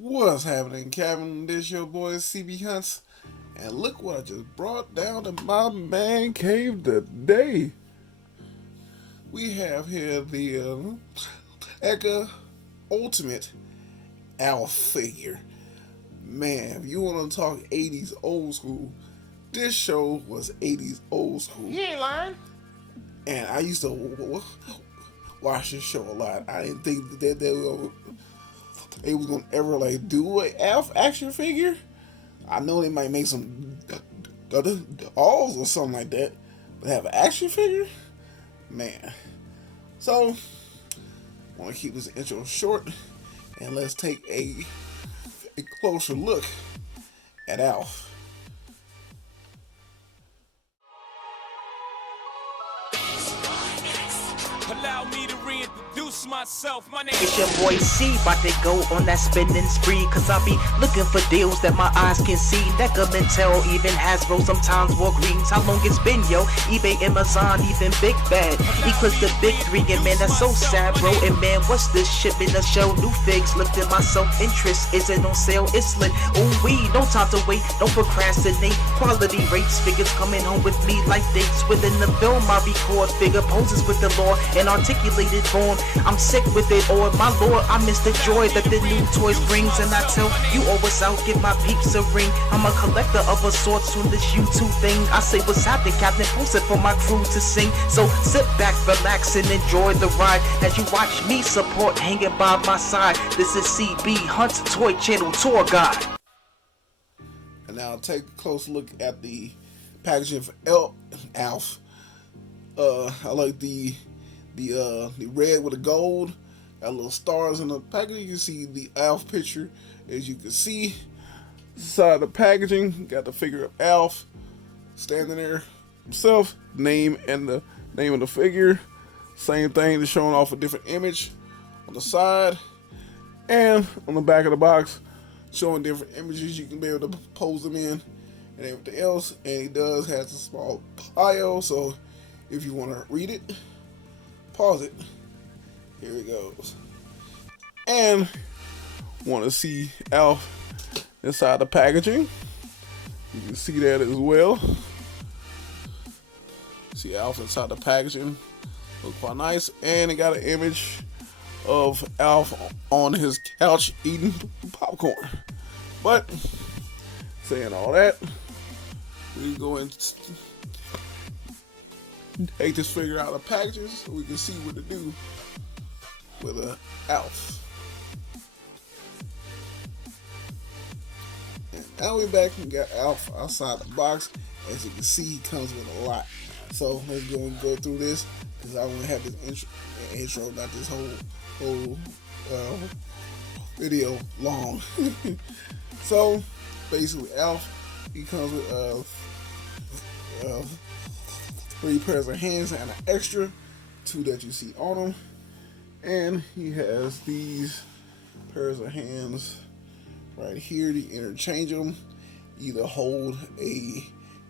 What's happening, Kevin? This your boy cbhunts, and look what I just brought down to my man cave today. We have here the Neca Ultimate Alf figure. Man, if you want to talk 80s old school, this show was 80s old school. You ain't lying. And I used to watch this show a lot. I didn't think that they was gonna ever like do an Alf action figure. I know they might make some dolls or something like that, but have an action figure, man. So, I want to keep this intro short, and let's take a closer look at Alf. Allow me to reintroduce myself. My name It's your boy C, about to go on that spending spree. Cause I be looking for deals that my eyes can see. Neca, Mattel, even Hasbro, sometimes Walgreens. How long it's been, yo? eBay, Amazon, even Big Bad. Eclipse the big three, and man, that's so sad, bro. And man, what's this shit in the show? New figs, lifting my self-interest. Is it on sale? It's lit. Ooh, we, no time to wait, don't procrastinate. Quality rates, figures coming home with me like dates. Within the film, I record figure poses with the law and articulated form. I'm sick with it, or my lord, I miss the joy that the new toys brings. And I tell you always out, give my peeps a ring. I'm a collector of a sorts on this YouTube thing. I say what's happening, Captain, post it for my crew to sing. So sit back, relax, and enjoy the ride as you watch me support hanging by my side. This is CB Hunt's Toy Channel Tour Guide. And now take a close look at the packaging for Alf. I like the red with the gold. Got little stars in the packaging. You can see the Alf picture. As you can see, inside the packaging, got the figure of Alf standing there himself. Name and the name of the figure. Same thing, just showing off a different image on the side. And on the back of the box, showing different images you can be able to pose them in and everything else. And he does have a small bio, so if you want to read it, pause it. Here it goes. And want to see Alf inside the packaging. You can see that as well. See Alf inside the packaging. Look quite nice. And it got an image of Alf on his couch eating popcorn. But saying all that, we go and take this figure out of the packages so we can see what to do with a Alf. And now we're back and got Alf outside the box. As you can see, he comes with a lot. So let's go and go through this, because I want to have this intro, not this whole video long. So basically, Alf, he comes with 3 pairs of hands and an extra 2 that you see on him. And he has these pairs of hands right here to interchange them, either hold a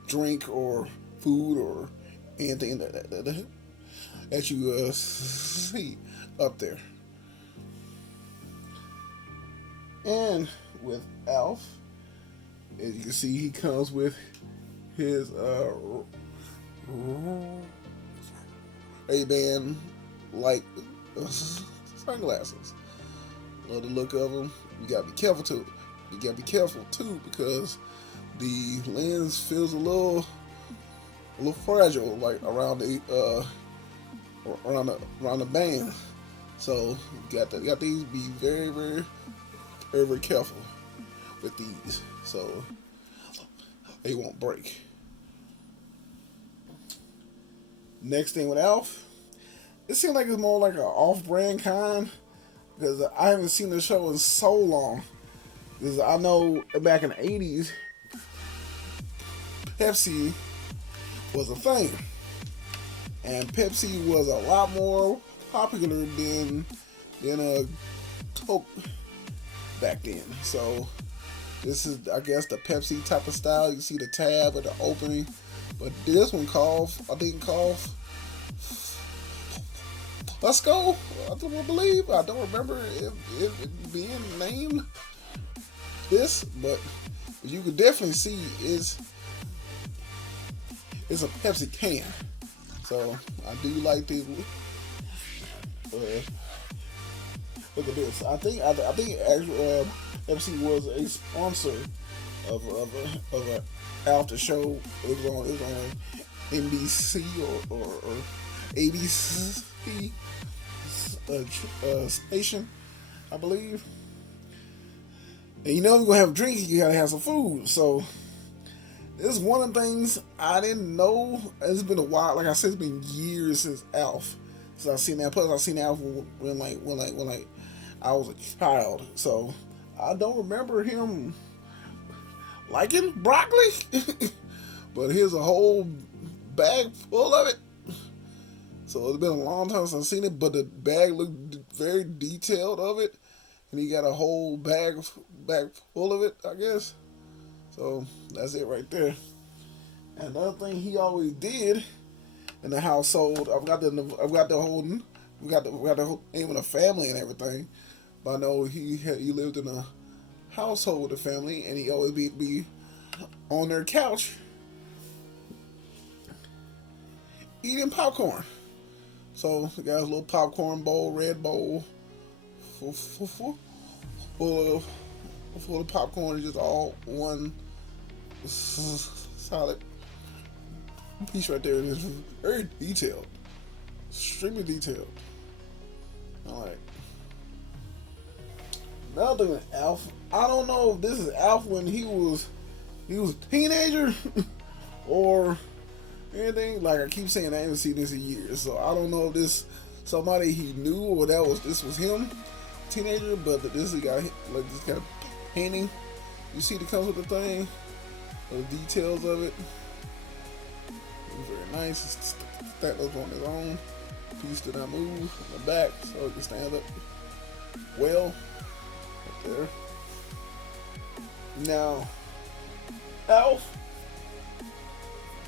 drink or food or anything that you see up there. And with Alf, as you can see, he comes with his Ray-Ban like sunglasses. Love the look of them. You gotta be careful too. You gotta be careful too, because the lens feels a little fragile, like around the band. So you got these. Be very, very, very, very careful with these, so they won't break. Next thing with Alf, it seems like it's more like an off-brand kind, because I haven't seen the show in so long. Because I know back in the 80s, Pepsi was a thing, and Pepsi was a lot more popular than Coke back then. So this is, I guess, the Pepsi type of style. You see the tab at the opening. But this one I didn't cough. Let's go. I don't believe. I don't remember it being named this, but you can definitely see it's a Pepsi can. So I do like this. Look at this. I think actually Pepsi was a sponsor of an after show. It was on NBC or ABC station, I believe. And you know, if you're gonna have a drink, you gotta have some food. So this is one of the things I didn't know. It's been a while. Like I said, it's been years since Alf. So I seen that. Plus, I seen Alf when I was a child. So I don't remember him liking broccoli. But here's a whole bag full of it. So it's been a long time since I've seen it, but the bag looked very detailed of it, and he got a whole bag full of it, I guess. So that's it right there. And another thing he always did in the household, I've got the whole name of the family and everything, but I know he lived in a household with the family, and he always be on their couch eating popcorn. So he got his little popcorn bowl, red bowl, full of popcorn, just all one solid piece right there. And it's very detailed, extremely detailed. All right. Another thing with Alf, I don't know if this is Alf when he was a teenager or anything. Like I keep saying, I haven't seen this in years, so I don't know if this somebody he knew or this was him, teenager. But this guy, like this kind of painting, you see that comes with the thing, the details of it. It's very nice. It's stacked up on his own. Piece did not move in the back, so it can stand up well right there. Now, Alf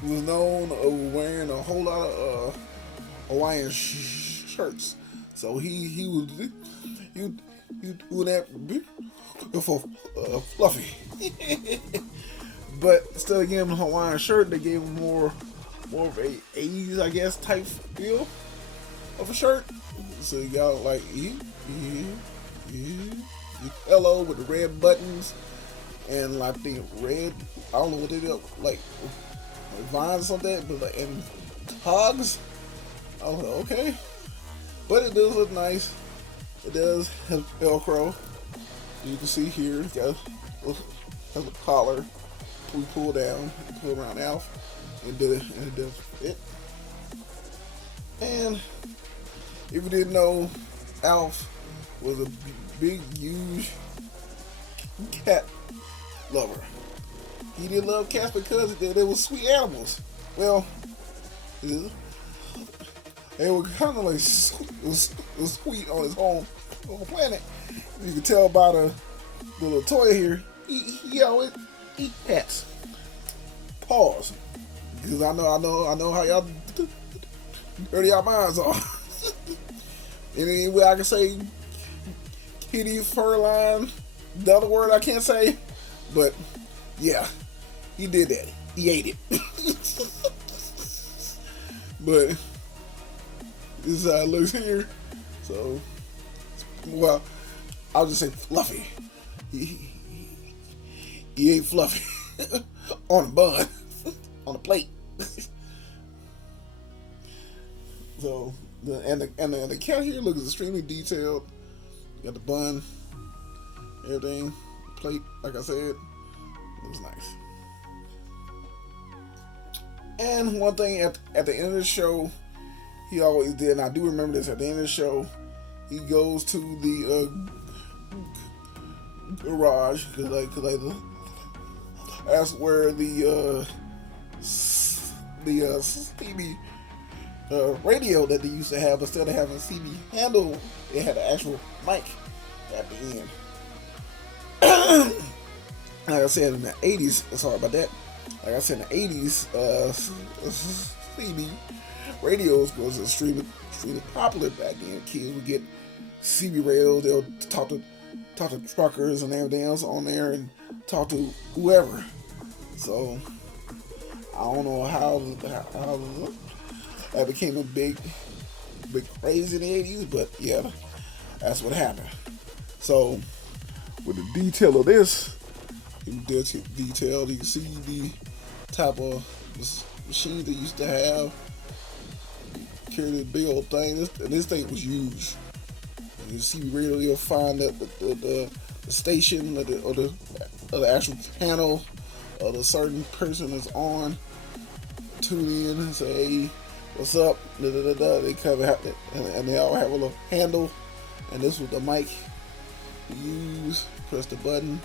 was known for wearing a whole lot of Hawaiian shirts, so he would that for Fluffy. But instead of giving him a Hawaiian shirt, they gave him more of a 80s, I guess, type feel of a shirt. So you got like hello with the red buttons and like the red, I don't know what they do, like vines or something, but like, and hogs. I was like, okay, but it does look nice. It does have Velcro. You can see here, it has a collar. We pull down, pull around Alf, and it does fit. And if you didn't know, Alf was a big, huge cat lover. He did love cats because they were sweet animals. Well, they were kind of like it was sweet on his home planet. You can tell by the little toy here. He always eat cats. Pause, because I know how y'all dirty y'all minds are. Any way I can say kitty, fur line, the other word I can't say, but yeah, he did that. He ate it. But this is how it looks here. So, well, I'll just say Fluffy. He ate Fluffy on a bun, on a plate. So, the cat here looks extremely detailed. You got the bun, everything, plate, like I said, it was nice. And one thing at the end of the show, he always did, and I do remember this, at the end of the show, he goes to the garage, cause that's where the CB radio that they used to have, instead of having a CB handle, it had an actual mic at the end. Like I said, in the 80s, sorry about that. Like I said, in the 80s, CB radios was extremely popular back then. Kids would get CB radios, they'll talk talk to truckers and everything else on there, and talk to whoever. So I don't know how that became a big craze in the 80s, but yeah, that's what happened. So with the detail of this, detailed, you can see the type of machines they used to have. Carry this big old thing, and this thing was huge. You see rarely you'll find that the station or the actual channel or the certain person is on. Tune in and say, hey, what's up? Da, da, da, da. They come out and they all have a little handle, and this was the mic you use. Press the button,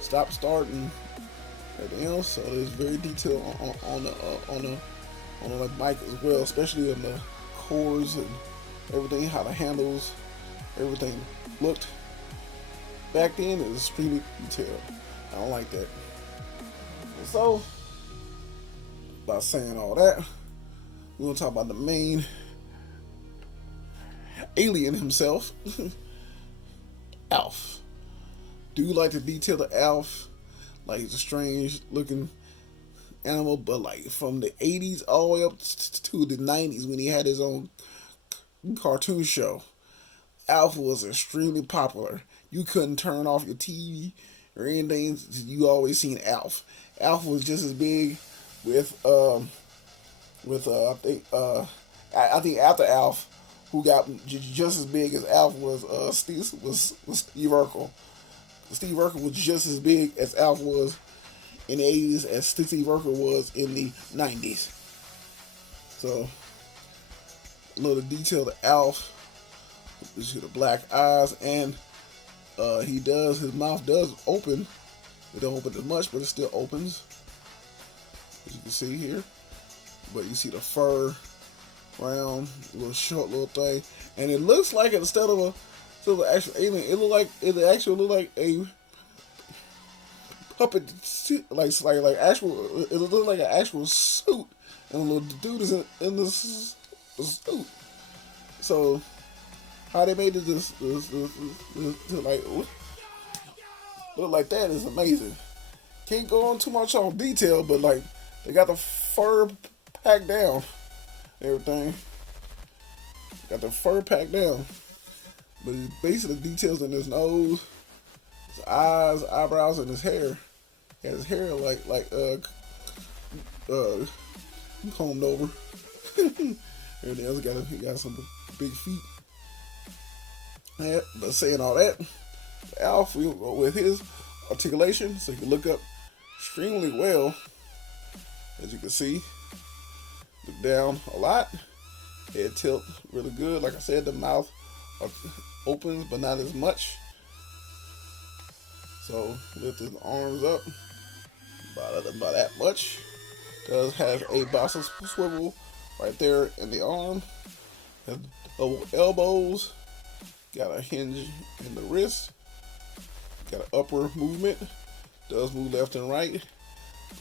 stop, start, and everything else. So it's very detailed on the mic as well, especially on the cords and everything, how the handles, everything looked. Back then it was extremely detailed. I don't like that. And so, by saying all that, we're gonna talk about the main alien himself, Alf. Do you like to detail the Alf? Like, he's a strange looking animal, but like from the 80s all the way up to the 90s when he had his own cartoon show, Alf was extremely popular. You couldn't turn off your TV or anything, you always seen Alf. Alf was just as big I think after Alf, who got just as big as Alf was Steve Urkel. Steve Urkel was just as big as Alf was in the 80s as Steve Urkel was in the 90s. So, a little detail to Alf. You see the black eyes, and his mouth does open. It don't open as much, but it still opens, as you can see here. But you see the fur, round, little short little thing, and it looks like instead of an actual alien, it actually look like a puppet, like actual. It look like an actual suit, and the little dude is in the suit. So how they made this like look like that is amazing. Can't go on too much on detail, but like they got the fur packed down, everything. Got the fur packed down, but it's basically details in his nose, his eyes, eyebrows, and his hair. He has his hair like combed over. Everything else he got some big feet. Yeah, but saying all that, Alf with his articulation, so you can look up extremely well, as you can see. Look down a lot. Head tilt really good. Like I said, the mouth opens, but not as much. So lift his arms up about that much. Does have a bounce swivel right there in the arm. Has double elbows. Got a hinge in the wrist. Got an upper movement. Does move left and right.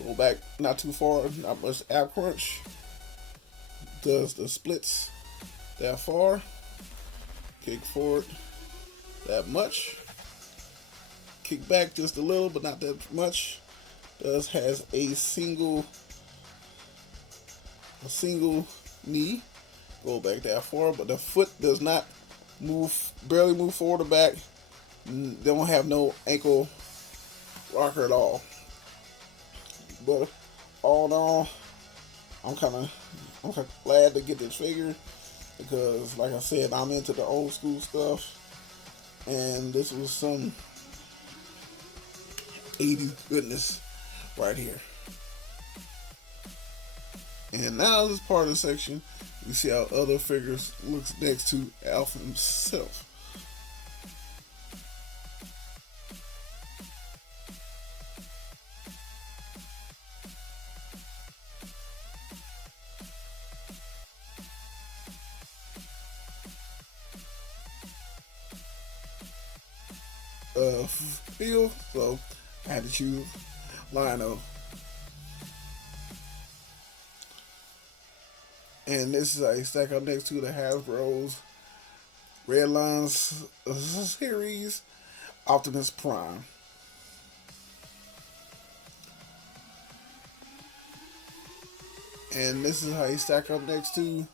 Go back not too far, not much ab crunch. Does the splits that far. Kick forward that much. Kick back just a little, but not that much. Has a single knee. Go back that far, but the foot does not barely move forward or back. They don't have no ankle rocker at all. But all in all, I'm kind of glad to get this figure because, like I said, I'm into the old school stuff, and this was some 80s goodness right here. And now this part of the section, you see how other figures looks next to Alf himself. Feel, so I had to choose Lionel. And this is a stack up next to the Hasbro's Red Lines series. Optimus Prime. And this is how he stack up next to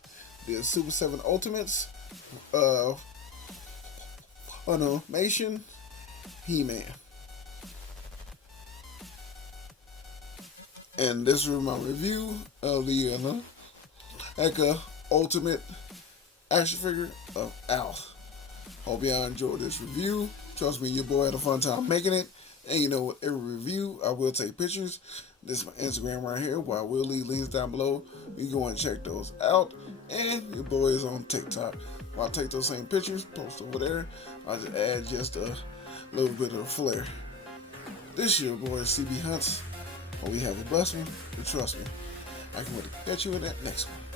the Super 7 Ultimates. Funimation He-Man. And this is my review of the Neca Ultimate action figure of Alf. Hope y'all enjoyed this review. Trust me, your boy had a fun time making it. And you know, with every review, I will take pictures. This is my Instagram right here, where I will leave links down below. You go and check those out. And your boy is on TikTok. I'll take those same pictures, post over there. I'll just add just a little bit of flair. This year, boy, CB Hunts. Hope you have a blessed one. And trust me, I can wait to catch you in that next one.